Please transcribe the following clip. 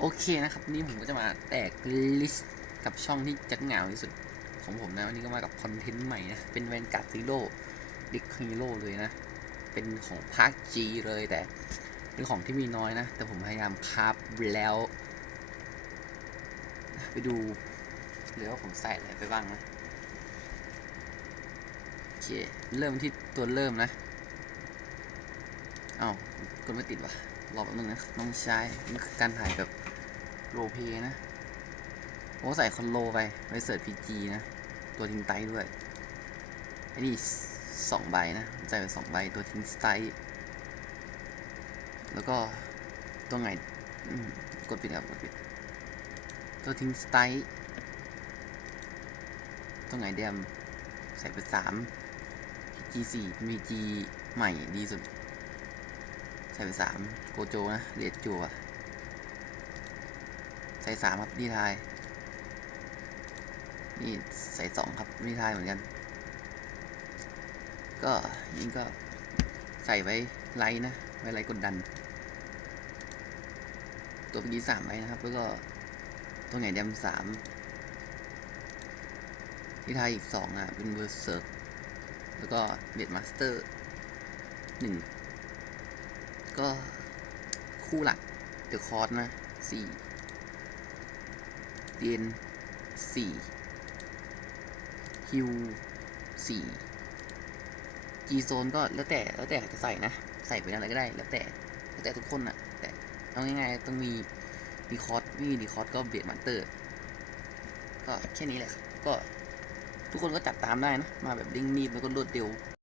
โอเคนะครับวันนี่ผมก็จะมาแตกลิสต์กับช่องที่จัดเหงาที่สุด ของผมนะวันนี้ก็มากับคอนเทนต์ใหม่นะเป็นแวนการ์ดซีโร่ดิกฮีโร่เลยนะ เป็นของภาคจีเลยแต่เป็นของที่มีน้อยนะ แต่ผมพยายามคาบแล้ว ไปดูเลยว่าผมใส่อะไรไปบ้างนะโอเคเริ่มที่ตัวเริ่มนะเอ้ากดไม่ติดว่ะ รอแป๊บนึงนะน้องชายนี่คือการถ่ายแบบโรเพนะโอ้ใส่คอนโลไปไว้เสิร์ชพีจีนะ ตัวทิ้งไตด้วยไอ้นี่สองใบนะใส่ไปสองใบตัวทิ้งไตแล้วก็ตัวไงกดปิดครับกดปิด ตัวทิ้งสไตล์ตัวไงเดียมใส่ไปสาม PG สี่ PG ใหม่ดีสุด ส่ไปสามโกโจนะเรียดจัวใส่สามครับดีไทายนี่ใส่สองครับดีไทายเหมือนกัน ก็ยิงก็ใส่ไว้ไลท์นะ ไว้ไลท์กดดัน ตัวพีสามไว้นะครับ แล้วก็ตัวไหนเดมสามที่ไทยอีกสองอะ เป็นเวอร์เซิร์กแล้วก็เดดมาสเตอร์หนึ่ง ก็คู่หลักเดอะคอร์สนะสี่เดนสี่ฮิวสี่จีโซนก็แล้วแต่แล้วแต่จะใส่นะ ใส่เป็นอะไรก็ได้ แล้วแต่แล้วแต่ทุกคนอะแต่เอาง่ายๆต้องมีดีคอร์สไม่มีดีคอร์สก็เบียดมาสเตอร์ ก็แค่นี้แหละครับก็ทุกคนก็จัดตามได้นะ มาแบบเร่งรีบแล้วก็รวดเร็ว